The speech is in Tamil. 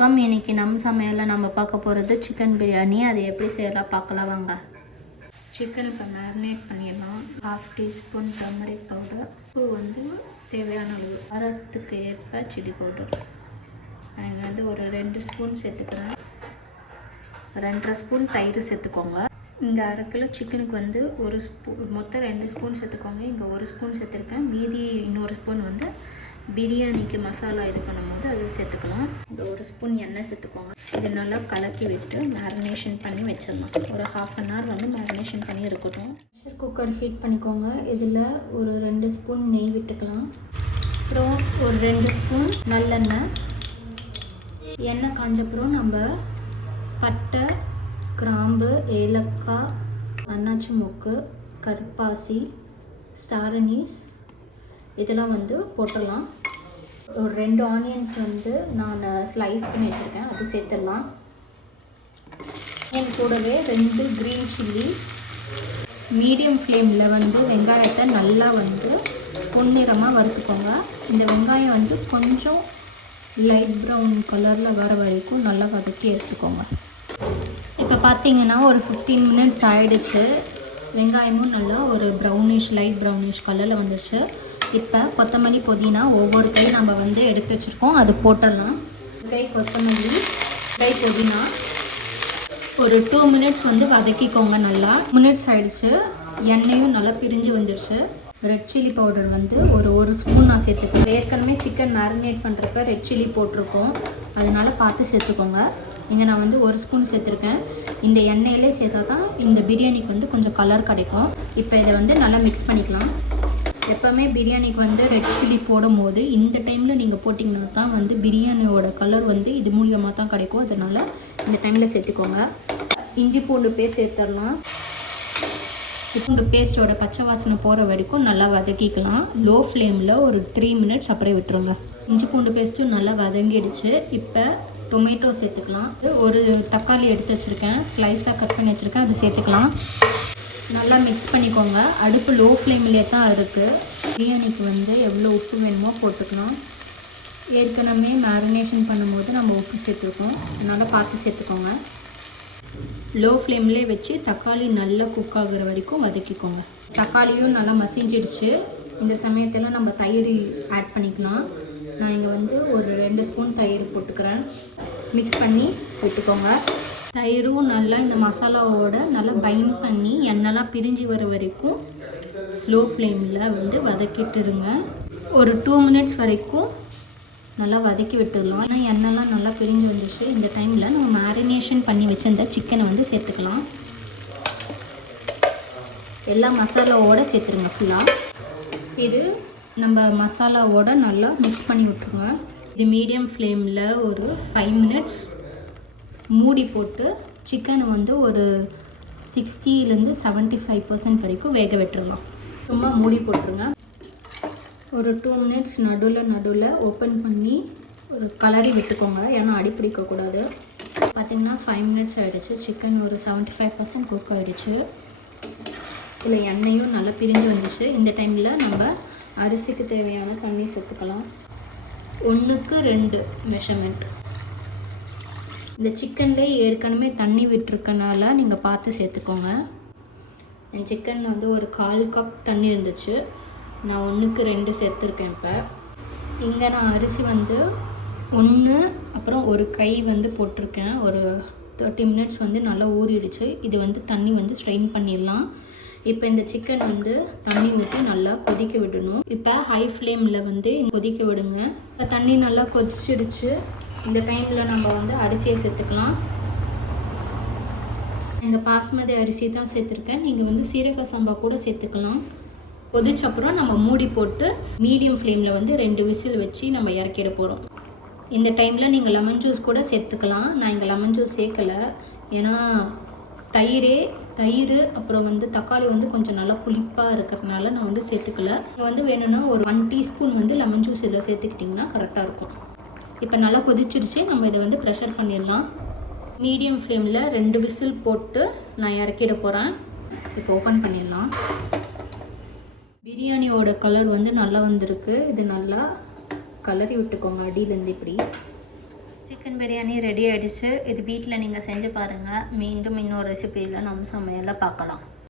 வணக்கம். இன்றைக்கி நம்ம சமையலில் நம்ம பார்க்க போகிறது சிக்கன் பிரியாணி. அது எப்படி செய்யலாம் பார்க்கலாம் வாங்க. சிக்கன் இப்போ மேரினேட் பண்ணிடலாம். 1/2 டீஸ்பூன் டர்மரிக் பவுடர், உப்பு வந்து தேவையான அளவு, காரத்துக்கு ஏற்ப சில்லி பவுடர். நான் வந்து ஒரு 2 ஸ்பூன் சேர்த்துக்கிறேன். 2.5 ஸ்பூன் தயிர் சேர்த்துக்கோங்க. இங்கே 1/2 கிலோ சிக்கனுக்கு வந்து 1 ஸ்பூன், மொத்தம் 2 ஸ்பூன் சேர்த்துக்கோங்க. இங்கே 1 ஸ்பூன் சேர்த்துருக்கேன். மீதி இன்னொரு ஸ்பூன் வந்து பிரியாணிக்கு மசாலா இது பண்ணும்போது அது சேர்த்துக்கலாம். இந்த 1 ஸ்பூன் எண்ணெய் சேர்த்துக்கோங்க. இது நல்லா கலக்கி விட்டு மேரினேஷன் பண்ணி வச்சிடலாம். ஒரு 1/2 அன் ஹவர் வந்து மேரினேஷன் பண்ணி இருக்கட்டும். ப்ரெஷர் குக்கர் ஹீட் பண்ணிக்கோங்க. இதில் ஒரு 2 ஸ்பூன் நெய் விட்டுக்கலாம். அப்புறம் ஒரு 2 ஸ்பூன் நல்லெண்ணெய். எண்ணெய் காஞ்சப்புறம் நம்ம பட்டை, கிராம்பு, ஏலக்காய், அன்னாச்சி மொக்கு, கற்பாசி, ஸ்டார் அனீஸ் இதெல்லாம் வந்து போட்டுடலாம். ஒரு 2 ஆனியன்ஸ் வந்து நான் ஸ்லைஸ் பண்ணி வச்சுருக்கேன், அது சேர்த்துடலாம். என் கூடவே 2 க்ரீன் சில்லிஸ். மீடியம் ஃப்ளேமில் வந்து வெங்காயத்தை நல்லா வந்து பொன்னிறமாக வறுத்துக்கோங்க. இந்த வெங்காயம் வந்து கொஞ்சம் லைட் ப்ரௌன் கலரில் வர வரைக்கும் நல்லா வதக்கி எடுத்துக்கோங்க. இப்போ பார்த்தீங்கன்னா ஒரு 15 மினிட்ஸ் ஆகிடுச்சு. வெங்காயமும் நல்லா ஒரு ப்ரௌனிஷ், லைட் ப்ரௌனிஷ் கலரில் வந்துடுச்சு. இப்போ கொத்தமல்லி, புதினா ஒவ்வொரு கை நம்ம வந்து எடுத்து வச்சுருக்கோம், அது போட்டுடலாம். கை கொத்தமல்லி, கை புதினா ஒரு 2 மினிட்ஸ் வந்து வதக்கிக்கோங்க. நல்லா மினிட்ஸ் ஆகிடுச்சு. எண்ணெயும் நல்லா பிரிஞ்சு வந்துடுச்சு. ரெட் சில்லி பவுடர் வந்து ஒரு ஸ்பூன் நான் சேர்த்துக்கேன். ஏற்கனவே சிக்கன் மேரினேட் பண்ணுறப்ப ரெட் சில்லி போட்டிருக்கோம், அதனால் பார்த்து சேர்த்துக்கோங்க. இங்கே நான் வந்து 1 ஸ்பூன் சேர்த்துருக்கேன். இந்த எண்ணெயிலே சேர்த்தா தான் இந்த பிரியாணிக்கு வந்து கொஞ்சம் கலர் கிடைக்கும். இப்போ இதை வந்து நல்லா மிக்ஸ் பண்ணிக்கலாம். எப்போவுமே பிரியாணிக்கு வந்து ரெட் சில்லி போடும் போது இந்த டைமில் நீங்கள் போட்டிங்கன்னா தான் வந்து பிரியாணியோட கலர் வந்து இது மூலியமாக தான் கிடைக்கும். அதனால் இந்த டைமில் சேர்த்துக்கோங்க. இஞ்சி பூண்டு பேஸ்ட் சேர்த்துடலாம். பூண்டு பேஸ்ட்டோட பச்சை வாசனை போகிற வரைக்கும் நல்லா வதக்கிக்கலாம். லோ ஃப்ளேமில் ஒரு 3 மினிட்ஸ் அப்படியே விட்டுருங்க. இஞ்சி பூண்டு பேஸ்ட்டும் நல்லா வதங்கிடுச்சு. இப்போ டொமேட்டோ சேர்த்துக்கலாம். ஒரு தக்காளி எடுத்து வச்சுருக்கேன், ஸ்லைஸாக கட் பண்ணி வச்சுருக்கேன், அது சேர்த்துக்கலாம். நல்லா மிக்ஸ் பண்ணிக்கோங்க. அடுப்பு லோ ஃப்ளேம்லேயே தான் இருக்குது. பிரியாணிக்கு வந்து எவ்வளோ உப்பு வேணுமோ போட்டுக்கலாம். ஏற்கனவே மேரினேஷன் பண்ணும்போது நம்ம உப்பு சேர்த்துருக்கோம், அதனால் பார்த்து சேர்த்துக்கோங்க. லோ ஃப்ளேம்லேயே வச்சு தக்காளி நல்லா குக் ஆகுற வரைக்கும் வதக்கிக்கோங்க. தக்காளியும் நல்லா மசிஞ்சிடுச்சு. இந்த சமயத்தில் நம்ம தயிர் ஆட் பண்ணிக்கலாம். நான் இங்கே வந்து ஒரு 2 ஸ்பூன் தயிர் போட்டுக்கிறேன். மிக்ஸ் பண்ணி விட்டுக்கோங்க. தயிரும் நல்லா இந்த மசாலாவோட நல்லா பைண்ட் பண்ணி எண்ணெய்லாம் பிரிஞ்சு வர வரைக்கும் ஸ்லோ ஃப்ளேமில் வந்து வதக்கிட்டுருங்க. ஒரு 2 மினிட்ஸ் வரைக்கும் நல்லா வதக்கி விட்டுடலாம். ஆனால் எண்ணெய்லாம் நல்லா பிரிஞ்சு வந்துச்சு. இந்த டைமில் நம்ம மேரினேஷன் பண்ணி வச்சிருந்த சிக்கனை வந்து சேர்த்துக்கலாம். எல்லா மசாலாவோடு சேர்த்துருங்க ஃபுல்லாக. இது நம்ம மசாலாவோட நல்லா மிக்ஸ் பண்ணி விட்டுருங்க. இது மீடியம் ஃப்ளேமில் ஒரு 5 மினிட்ஸ் மூடி போட்டு சிக்கனை வந்து ஒரு 60-லேருந்து 75% வரைக்கும் வேக விட்டுருலாம். சும்மா மூடி போட்டுருங்க. ஒரு 2 மினிட்ஸ் நடுவில் ஓப்பன் பண்ணி ஒரு கலரி விட்டுக்கோங்க, ஏன்னா அடி பிடிக்கக்கூடாது. பார்த்திங்கன்னா 5 மினிட்ஸ் ஆகிடுச்சு. சிக்கன் ஒரு 75% குக் ஆகிடுச்சு. இதில் எண்ணெயும் நல்லா பிரிஞ்சு வந்துச்சு. இந்த டைமில் நம்ம அரிசிக்கு தேவையான தண்ணி சேர்த்துக்கலாம். 1க்கு 2 மெஷர்மெண்ட். இந்த சிக்கன்லேயே ஏற்கனவே தண்ணி விட்டுருக்கனால நீங்கள் பார்த்து சேர்த்துக்கோங்க. என் சிக்கனில் வந்து ஒரு 1/4 கப் தண்ணி இருந்துச்சு, நான் 1க்கு 2 சேர்த்துருக்கேன். இப்போ இங்கே நான் அரிசி வந்து 1 அப்புறம் ஒரு கை வந்து போட்டிருக்கேன். ஒரு 30 மினிட்ஸ் வந்து நல்லா ஊறிடுச்சு. இது வந்து தண்ணி வந்து ஸ்ட்ரெயின் பண்ணிடலாம். இப்போ இந்த சிக்கன் வந்து தண்ணி ஊற்றி நல்லா கொதிக்க விடணும். இப்போ ஹை ஃப்ளேமில் வந்து கொதிக்க விடுங்க. இப்போ தண்ணி நல்லா கொதிச்சிடுச்சு. இந்த டைமில் நம்ம வந்து அரிசியை சேர்த்துக்கலாம். இந்த பாஸ்மதி அரிசி தான் சேர்த்துருக்கேன். நீங்கள் வந்து சீரக சம்பா கூட சேர்த்துக்கலாம். கொதிச்சப்புறம் நம்ம மூடி போட்டு மீடியம் ஃப்ளேமில் வந்து 2 விசில் வச்சு நம்ம இறக்கிட போகிறோம். இந்த டைமில் நீங்கள் லெமன் ஜூஸ் கூட சேர்த்துக்கலாம். நான் இங்கே லெமன் ஜூஸ் சேர்க்கலை, ஏன்னா தயிர் அப்புறம் வந்து தக்காளி வந்து கொஞ்சம் நல்லா புளிப்பாக இருக்கிறதுனால நான் வந்து சேர்த்துக்கல. நீங்கள் வந்து வேணும்னா ஒரு 1 டீஸ்பூன் வந்து லெமன் ஜூஸ் இதில் சேர்த்துக்கிட்டிங்கன்னா கரெக்டாக இருக்கும். இப்போ நல்லா கொதிச்சிடுச்சு. நம்ம இதை வந்து ப்ரெஷர் பண்ணிடலாம். மீடியம் ஃப்ளேமில் 2 விசில் போட்டு நான் இறக்கிட போகிறேன். இப்போ ஓப்பன் பண்ணிடலாம். பிரியாணியோட கலர் வந்து நல்லா வந்திருக்கு. இது நல்லா கலரி விட்டுக்கோங்க அடியிலேருந்து. இப்படி சிக்கன் பிரியாணி ரெடி ஆகிடுச்சு. இது வீட்டில் நீங்கள் செஞ்சு பாருங்கள். மீண்டும் இன்னொரு ரெசிபியில் நம்ம சமையலை பார்க்கலாம்.